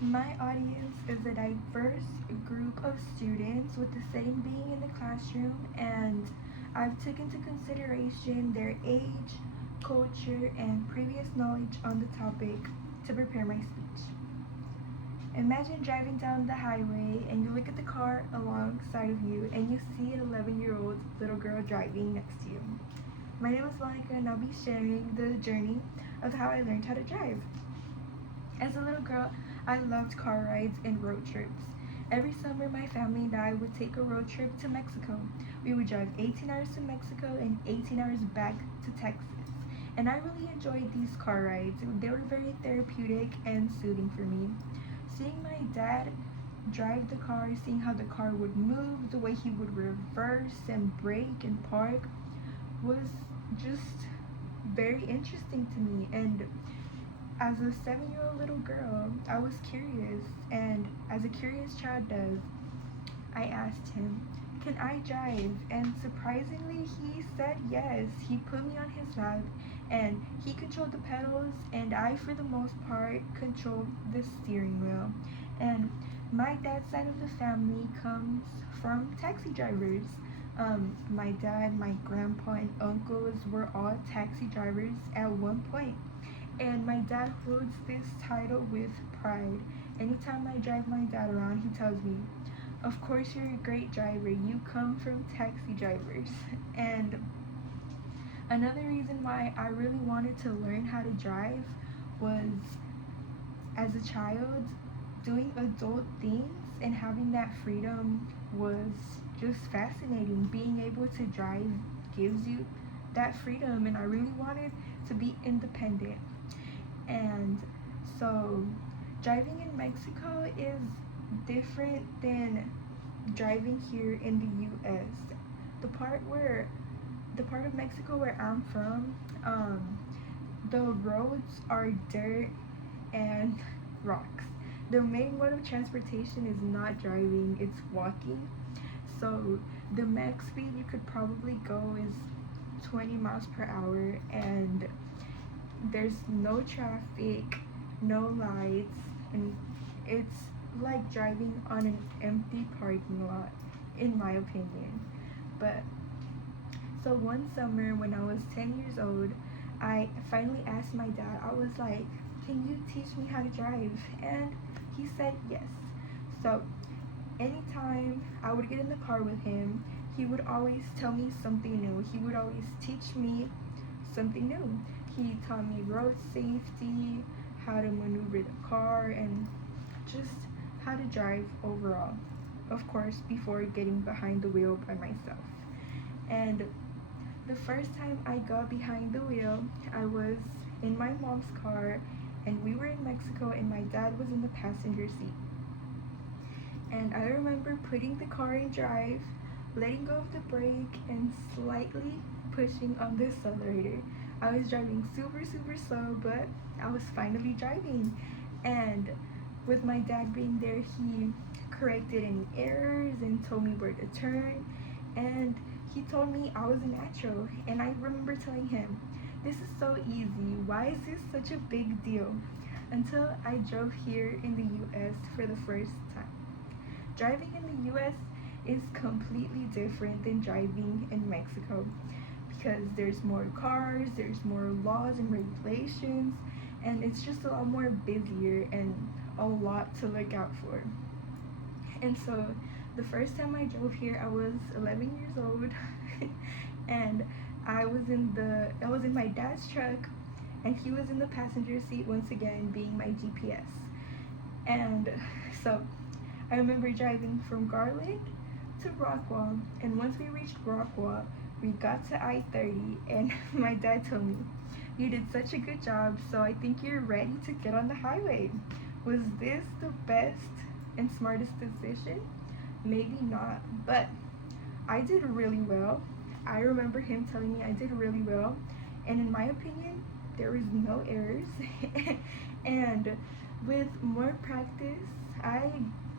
My audience is a diverse group of students with the setting being in the classroom, and I've taken into consideration their age, culture, and previous knowledge on the topic to prepare my speech. Imagine driving down the highway and you look at the car alongside of you and you see an 11-year-old little girl driving next to you. My name is Monica and I'll be sharing the journey of how I learned how to drive. As a little girl, I loved car rides and road trips. Every summer, my family and I would take a road trip to Mexico. We would drive 18 hours to Mexico and 18 hours back to Texas. And I really enjoyed these car rides. They were very therapeutic and soothing for me. Seeing my dad drive the car, seeing how the car would move, the way he would reverse and brake and park was just very interesting to me. And as a 7-year-old little girl, I was curious, and as a curious child does, I asked him, "Can I drive?" And surprisingly, he said yes. He put me on his lap, and he controlled the pedals, and I, for the most part, controlled the steering wheel. And my dad's side of the family comes from taxi drivers. My dad, my grandpa, and uncles were all taxi drivers at one point. And my dad holds this title with pride. Anytime I drive my dad around, he tells me, "Of course, you're a great driver. You come from taxi drivers." And another reason why I really wanted to learn how to drive was as a child, doing adult things and having that freedom was just fascinating. Being able to drive gives you that freedom, and I really wanted to be independent. And so, driving in Mexico is different than driving here in the U.S. The part where the part of Mexico where I'm from, the roads are dirt and rocks. The main mode of transportation is not driving; it's walking. So the max speed you could probably go is 20 miles per hour, and there's no traffic, no lights, and it's like driving on an empty parking lot, in my opinion. But so one summer when I was 10 years old, I finally asked my dad, I was like, "Can you teach me how to drive?" And he said yes. So anytime I would get in the car with him, he would always tell me something new. He would always teach me something new. He taught me road safety, how to maneuver the car, and just how to drive overall. Of course, before getting behind the wheel by myself. And the first time I got behind the wheel, I was in my mom's car, and we were in Mexico, and my dad was in the passenger seat. And I remember putting the car in drive, letting go of the brake, and slightly pushing on the accelerator. I was driving super, super slow, but I was finally driving. And with my dad being there, he corrected any errors and told me where to turn. And he told me I was a natural. And I remember telling him, "This is so easy. Why is this such a big deal?" Until I drove here in the US for the first time. Driving in the US is completely different than driving in Mexico because there's more cars, there's more laws and regulations, and it's just a lot more busier and a lot to look out for. And so the first time I drove here, I was 11 years old, and I was in my dad's truck, and he was in the passenger seat once again, being my GPS. And so I remember driving from Garland to Rockwall, and once we reached Rockwall, we got to I-30, and my dad told me, "You did such a good job, so I think you're ready to get on the highway." Was this the best and smartest decision? Maybe not, but I did really well. I remember him telling me I did really well, and in my opinion, there was no errors. And with more practice, I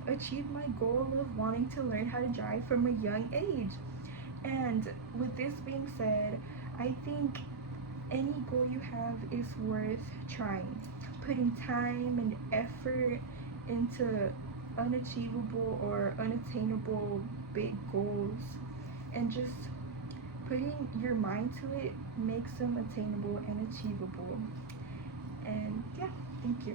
achieved my goal of wanting to learn how to drive from a young age. And with this being said, I think any goal you have is worth trying. Putting time and effort into unachievable or unattainable big goals, and just putting your mind to it makes them attainable and achievable. And yeah, thank you.